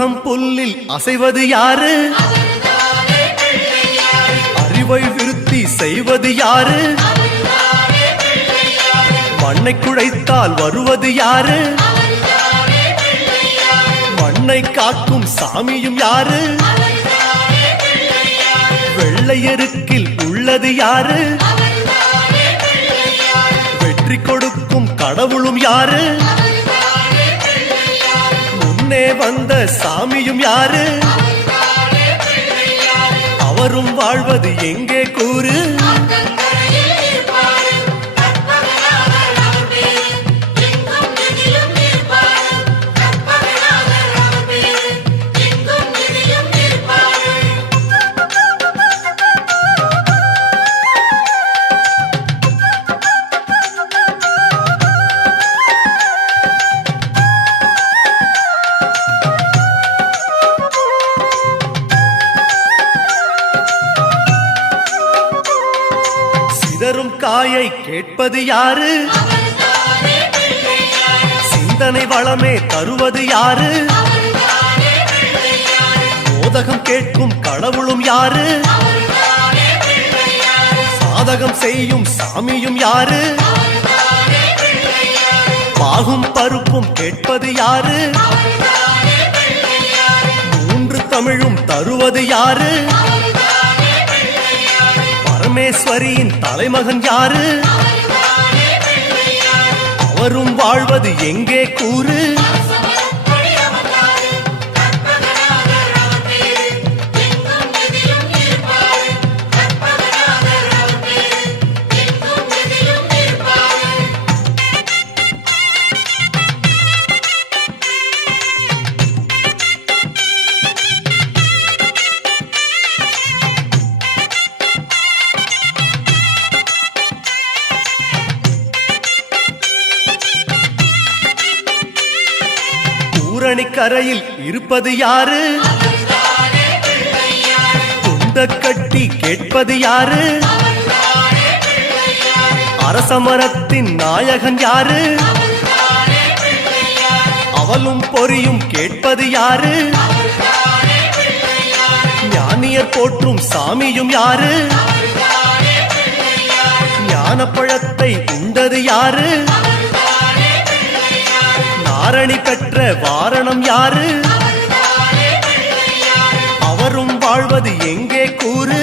அருகம் புல்லில் அசைவது யாரு? அறிவை விருத்தி செய்வது யாரு? மண்ணை குழைத்தால் வருவது யாரு? மண்ணை காக்கும் சாமியும் யாரு? வெள்ளையருக்கில் உள்ளது யாரு? வெற்றி கொடுக்கும் கடவுளும் யாரு? முன்னே வந்த சாமியும் யாரு? அவரும் வாழ்வது எங்கே கூறு? சிதறும் காயை கேட்பது யாரு? சிந்தனை வளமே தருவது யாரு? மோதகம் கேட்கும் கடவுளும் யாரு? சாதகம் செய்யும் சாமியும் யாரு? பாகும் பருப்பும் கேட்பது யாரு? மூன்று தமிழும் தருவது யாரு? பரமேஸ்வரியின் தலைமகன் யாரு? அவரும் வாழ்வது எங்கே கூறு? கரையில் இருப்பது யாரு? துண்ட கட்டி கேட்பது யாரு? அரசமரத்தின் நாயகன் யாரு? அவலும் பொறியும் கேட்பது யாரு? ஞானியர் போற்றும் சாமியும் யாரு? ஞானப்பழத்தை உண்டது யாரு? ஆரணி பெற்ற வாரணம் யாரு? அவரும் வாழ்வது எங்கே கூறு?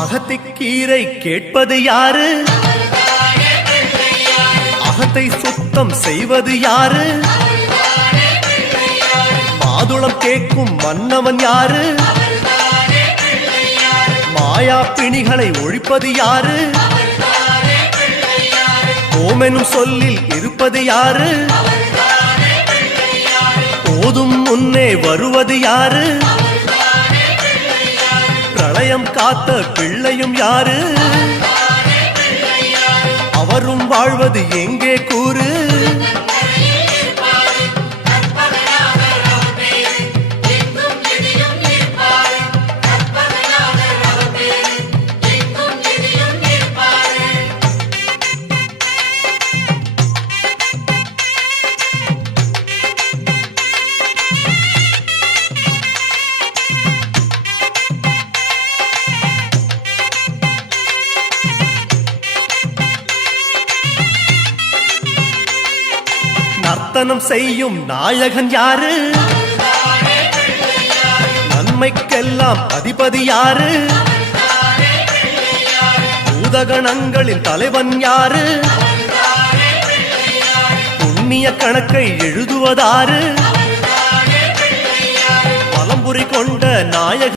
அகத்திக்கீரை கேட்பது யாரு? அகத்தை சுத்தம் செய்வது யாரு? மாதுளம் கேட்கும் மன்னவன் யாரு? மாயா பிணிகளை ஒழிப்பது யாரு? ஓமெனும் சொல்லில் இருப்பது யாரு? போதும் முன்னே வருவது யாரு? பிரளயம் காத்த பிள்ளையும் யாரு? அவரும் வாழ்வது எங்கே கூறு? நர்த்தனம் செய்யும் நாயகன் யாரு? நன்மைக்கெல்லாம் அதிபதி யாரு? பூதகணங்களின் தலைவன் யாரு? புண்ணிய கணக்கை எழுதுவதாரு? பலம்புரி கொண்ட நாயகன்